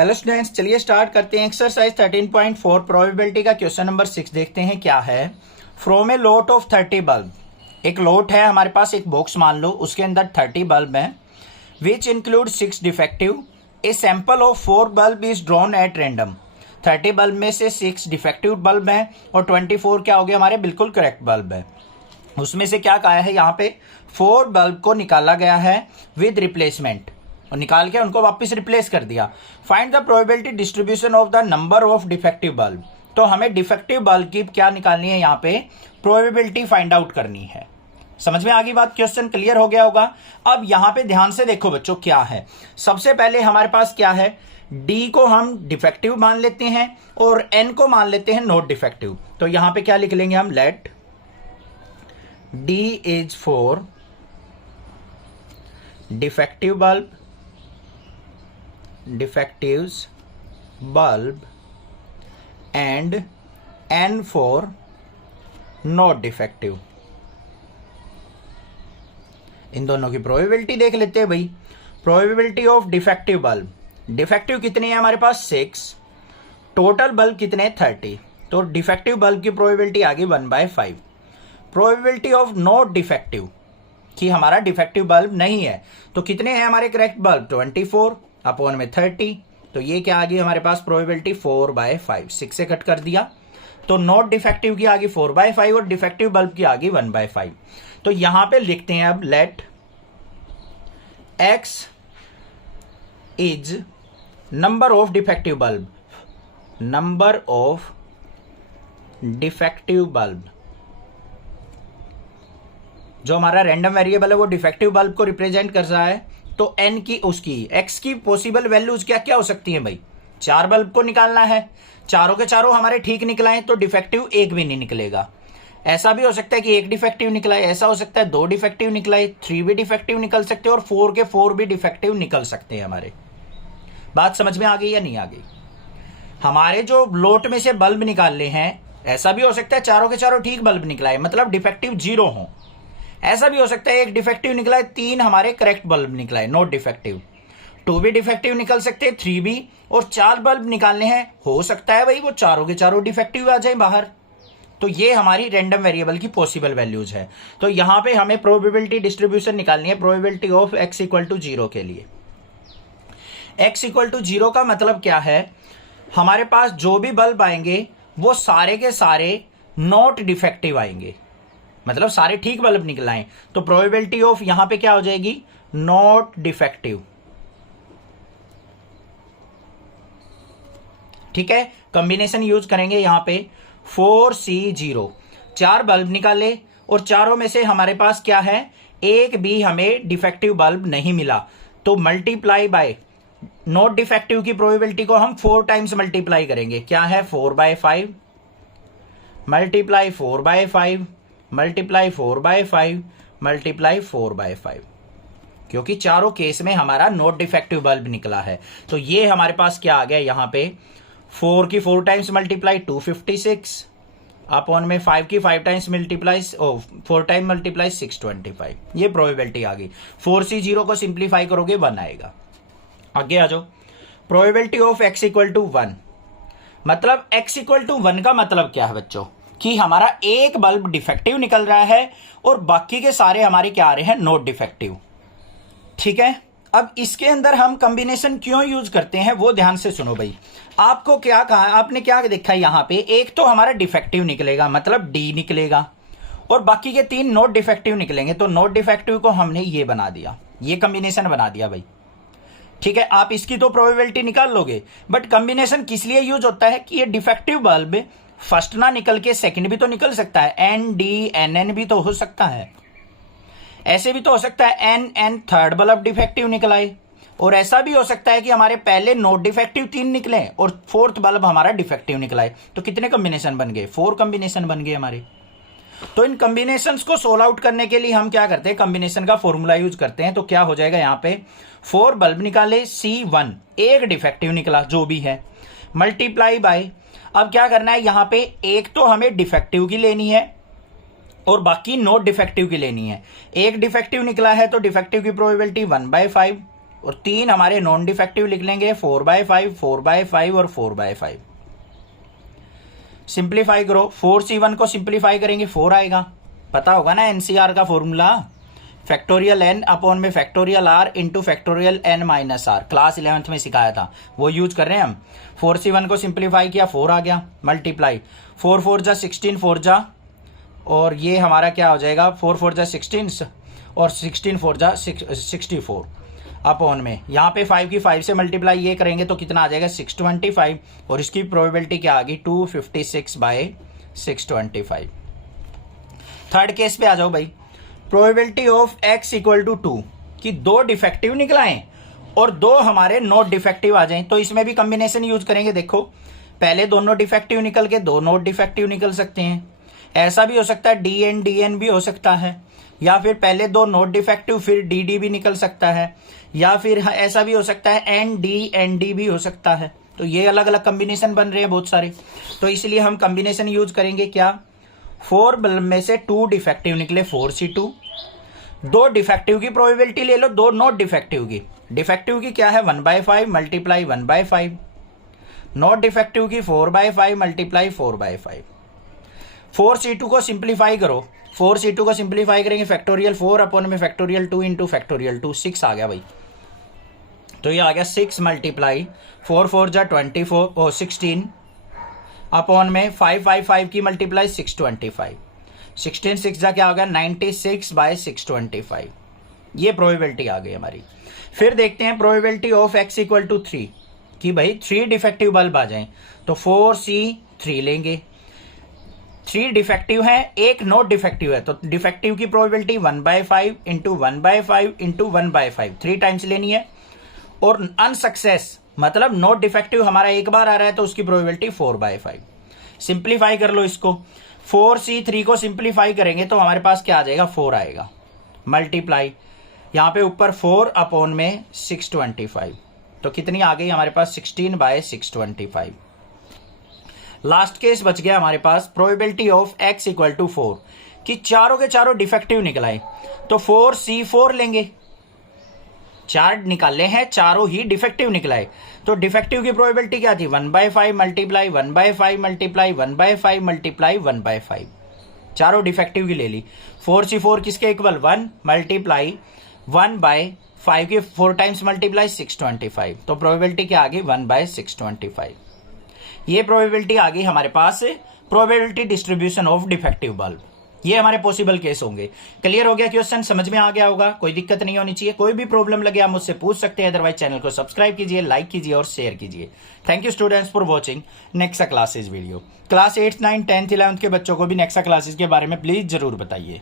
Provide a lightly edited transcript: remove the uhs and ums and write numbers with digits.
Hello students, चलिए start करते हैं। एक्सरसाइज 13.4 प्रोबेबिलिटी का क्वेश्चन नंबर 6 देखते हैं क्या है। From a lot of 30 bulb, एक लॉट है हमारे पास, एक बॉक्स मान लो, उसके अंदर 30 बल्ब हैं, which include 6 defective. A sample of 4 bulb is drawn at random. 30 bulb में से 6 डिफेक्टिव बल्ब हैं और 24 क्या हो गया हमारे बिल्कुल करेक्ट बल्ब है। उसमें से क्या कहा है यहाँ पे, 4 बल्ब को निकाला गया है विद रिप्लेसमेंट, और निकाल के उनको वापस रिप्लेस कर दिया। Find the probability distribution of the number of defective bulb. तो हमें डिफेक्टिव बल्ब की क्या निकालनी है, यहाँ पे प्रोबेबिलिटी फाइंड आउट करनी है। समझ में आ गई बात, क्वेश्चन क्लियर हो गया होगा। अब यहाँ पे ध्यान से देखो बच्चों क्या है। सबसे पहले हमारे पास क्या है, डी को हम डिफेक्टिव मान लेते हैं और एन को मान लेते हैं नॉट डिफेक्टिव। तो यहाँ पे क्या लिख लेंगे हम, let D is for defective bulb, defectives bulb and n for not defective। इन दोनों की प्रोबेबिलिटी देख लेते हैं भाई। Probability of defective bulb, defective कितने हैं हमारे पास 6, टोटल बल्ब कितने हैं 30, तो डिफेक्टिव बल्ब की प्रोबेबिलिटी आ गई 1/5। प्रोबेबिलिटी ऑफ नॉट डिफेक्टिव कि हमारा डिफेक्टिव बल्ब नहीं है, तो कितने हैं हमारे करेक्ट बल्ब 24 अपॉन में 30, तो ये क्या आ गई हमारे पास प्रोबेबिलिटी 4/5। 6 से कट कर दिया तो नॉट डिफेक्टिव की आ गई 4/5 और डिफेक्टिव बल्ब की आ गई 1/5। तो यहां पे लिखते हैं अब, let x is number of defective bulb, number of defective bulb. जो हमारा रैंडम वेरिएबल है वो डिफेक्टिव बल्ब को रिप्रेजेंट कर रहा है, तो n की उसकी x की पॉसिबल वैल्यूज क्या क्या हो सकती हैं भाई। 4 बल्ब को निकालना है, चारों के चारों हमारे ठीक निकलाएं तो डिफेक्टिव एक भी नहीं निकलेगा। ऐसा भी हो सकता है कि एक डिफेक्टिव निकलाए, ऐसा हो सकता है 2 डिफेक्टिव निकलाए, 3 भी डिफेक्टिव निकल सकते हैं और 4 के 4 भी डिफेक्टिव निकल सकते हैं हमारे। बात समझ में आ गई या नहीं आ गई। हमारे जो लोट में से बल्ब निकालने हैं, ऐसा भी हो सकता है चारों के चारों ठीक बल्ब निकलाए, मतलब डिफेक्टिव 0 हो। ऐसा भी हो सकता है एक डिफेक्टिव निकला है, 3 हमारे करेक्ट बल्ब निकला है नॉट डिफेक्टिव, 2 भी डिफेक्टिव निकल सकते हैं, 3 भी, और 4 बल्ब निकालने हैं, हो सकता है भाई वो चारों के चारों डिफेक्टिव आ जाए बाहर। तो ये हमारी रैंडम वेरिएबल की पॉसिबल वैल्यूज है। तो यहां पे हमें प्रोबेबिलिटी डिस्ट्रीब्यूशन निकालनी है प्रोबेबिलिटी ऑफ x = 0 के लिए। x = 0 का मतलब क्या है, हमारे पास जो भी बल्ब आएंगे वो सारे के सारे नॉट डिफेक्टिव आएंगे, मतलब सारे ठीक बल्ब निकलाएं। तो प्रोबेबिलिटी ऑफ यहां पे क्या हो जाएगी, नॉट डिफेक्टिव। ठीक है, कॉम्बिनेशन यूज करेंगे यहां पे 4C0। 4 बल्ब निकाले और चारों में से हमारे पास क्या है, एक भी हमें डिफेक्टिव बल्ब नहीं मिला, तो मल्टीप्लाई बाय नॉट डिफेक्टिव की प्रोबेबिलिटी को हम 4 टाइम्स मल्टीप्लाई करेंगे। क्या है 4/5 मल्टीप्लाई 4/5 मल्टीप्लाई 4/5 मल्टीप्लाई 4/5, क्योंकि चारों केस में हमारा नॉट डिफेक्टिव बल्ब निकला है। तो ये हमारे पास क्या आ गया यहां पे, 4 की 4 टाइम्स मल्टीप्लाई 256 अपॉन में 5 की 5 टाइम्स मल्टीप्लाई 4 टाइम मल्टीप्लाई 625। ये प्रोबेबिलिटी आ गई। 4C0 को सिंप्लीफाई करोगे 1 आएगा। आगे आ जाओ, प्रोबेबिलिटी ऑफ x = 1, मतलब x = 1 का मतलब क्या है बच्चों, कि हमारा एक बल्ब डिफेक्टिव निकल रहा है और बाकी के सारे हमारे क्या आ रहे हैं, नॉट डिफेक्टिव। ठीक है, अब इसके अंदर हम कॉम्बिनेशन क्यों यूज करते हैं वो ध्यान से सुनो भाई। आपको क्या कहा, आपने क्या देखा यहां पे, एक तो हमारा डिफेक्टिव निकलेगा मतलब डी निकलेगा, और बाकी के 3 नॉट डिफेक्टिव निकलेंगे। तो नॉट डिफेक्टिव को हमने ये बना दिया, ये कॉम्बिनेशन बना दिया भाई। ठीक है, आप इसकी तो प्रोबेबिलिटी निकाल लोगे, बट कॉम्बिनेशन किस लिए यूज होता है कि ये डिफेक्टिव बल्ब फर्स्ट ना निकल के सेकंड भी तो निकल सकता है, ND/NN भी तो हो सकता है। ऐसे भी तो हो सकता है NN थर्ड बल्ब डिफेक्टिव निकलाए, और ऐसा भी हो सकता है कि हमारे पहले नॉट डिफेक्टिव 3 निकले और 4th बल्ब हमारा डिफेक्टिव निकलाए। तो कितने कॉम्बिनेशन बन गए, 4 कॉम्बिनेशन बन गए हमारे। तो इन कॉम्बिनेशंस को सोल्व आउट करने के लिए हम क्या करते हैं, कॉम्बिनेशन का फॉर्मूला यूज करते हैं। तो क्या हो जाएगा यहाँ पे, 4 बल्ब निकाले, C1 एक डिफेक्टिव निकला जो भी है, मल्टीप्लाई बाय, अब क्या करना है यहां पे, एक तो हमें डिफेक्टिव की लेनी है और बाकी नॉट डिफेक्टिव की लेनी है। एक डिफेक्टिव निकला है तो डिफेक्टिव की प्रोबेबिलिटी 1/5 और 3 हमारे नॉन डिफेक्टिव लिख लेंगे 4/5, 4/5 और 4/5। सिंप्लीफाई करो, 4c1 को सिंप्लीफाई करेंगे 4 आएगा। पता होगा ना एनसीआर का फॉर्मूला, फैक्टोरियल n अपॉन में factorial r into factorial n minus r, class 11th में सिखाया था, वो यूज कर रहे हैं हम। 4c1 को सिंप्लीफाई किया 4 आ गया, मल्टीप्लाई 4 4 जा 16 4 जा, और ये हमारा क्या हो जाएगा 4 4 जा 16 और 16 4 जा 64 अपॉन में यहाँ पे 5 की 5 से मल्टीप्लाई ये करेंगे तो कितना आ जाएगा 625, और इसकी प्रोबेबिलिटी क्या आ गई 256/625। थर्ड केस पे आ जाओ भाई। Probability of x equal to 2 कि 2 डिफेक्टिव निकलाएं और 2 हमारे नॉट डिफेक्टिव आ जाएं, तो इसमें भी कॉम्बिनेशन यूज करेंगे। देखो पहले दोनों डिफेक्टिव निकल के 2 नॉट डिफेक्टिव निकल सकते हैं, ऐसा भी हो सकता है DN भी हो सकता है, या फिर पहले 2 नॉट डिफेक्टिव फिर DD भी निकल सकता है, या फिर ऐसा भी हो सकता है ND भी हो सकता है। तो ये अलग अलग कॉम्बिनेशन बन रहे हैं बहुत सारे, तो इसलिए हम कॉम्बिनेशन यूज करेंगे क्या, 4 में से 2 डिफेक्टिव निकले 4c2, 2 डिफेक्टिव की प्रोबेबिलिटी ले लो, 2 नॉट डिफेक्टिव की। डिफेक्टिव की क्या है 1/5 मल्टीप्लाई 1/5, नॉट डिफेक्टिव की 4/5 मल्टीप्लाई 4/5। 4c2 को सिंप्लीफाई करो, 4c2 को सिंप्लीफाई करेंगे फैक्टोरियल 4 अपॉन में फैक्टोरियल 2 इंटू फैक्टोरियल 2, 6 आ गया भाई। तो ये आ गया 6 मल्टीप्लाई 4 4 जा 24 और 16 अपॉन में 5 की मल्टीप्लाई 625, 16 6 जा क्या होगा 96/625। ये प्रोबेबिलिटी आ गई हमारी। फिर देखते हैं probability of x equal to 3 कि भाई 3 डिफेक्टिव बल्ब आ जाएं, तो 4c3 लेंगे। 3 डिफेक्टिव है, 1 नॉट डिफेक्टिव है, तो डिफेक्टिव की प्रोबेबिलिटी 1/5 इंटू 1/5 इंटू 1/5 3 टाइम्स लेनी है, और अनसक्सेस मतलब नॉट डिफेक्टिव हमारा एक बार आ रहा है तो उसकी प्रोबेबिलिटी 4/5। सिंप्लीफाई कर लो इसको, 4c3 को सिंप्लीफाई करेंगे तो हमारे पास क्या आ जाएगा 4 आएगा, मल्टीप्लाई यहाँ पे ऊपर 4 अपॉन में 625, तो कितनी आ गई हमारे पास 16/625। लास्ट केस बच गया हमारे पास probability of x equal to 4 कि चारों के चारों डिफेक्टिव निकलाए, तो 4c4 लेंगे। 4 निकाले हैं, चारों ही डिफेक्टिव निकलाए, तो डिफेक्टिव की प्रोबेबिलिटी क्या थी 1/5 मल्टीप्लाई 1/5 मल्टीप्लाई 1/5 मल्टीप्लाई 1/5, चारों डिफेक्टिव की ले ली। 4c4 किसके इक्वल 1 मल्टीप्लाई 1/5 की 4 टाइम्स मल्टीप्लाई 625, तो प्रोबेबिलिटी क्या आ गई 1/625। ये प्रोबेबिलिटी आ गई हमारे पास probability distribution of defective bulb. ये हमारे पॉसिबल केस होंगे। क्लियर हो गया क्वेश्चन, समझ में आ गया होगा, कोई दिक्कत नहीं होनी चाहिए। कोई भी प्रॉब्लम लगे आप मुझसे पूछ सकते हैं, अदरवाइज चैनल को सब्सक्राइब कीजिए, लाइक कीजिए और शेयर कीजिए। Thank you students for watching Nexa classes video. Class 8, 9, 10, 11 के बच्चों को भी नेक्सा क्लासेज के बारे में प्लीज जरूर बताइए।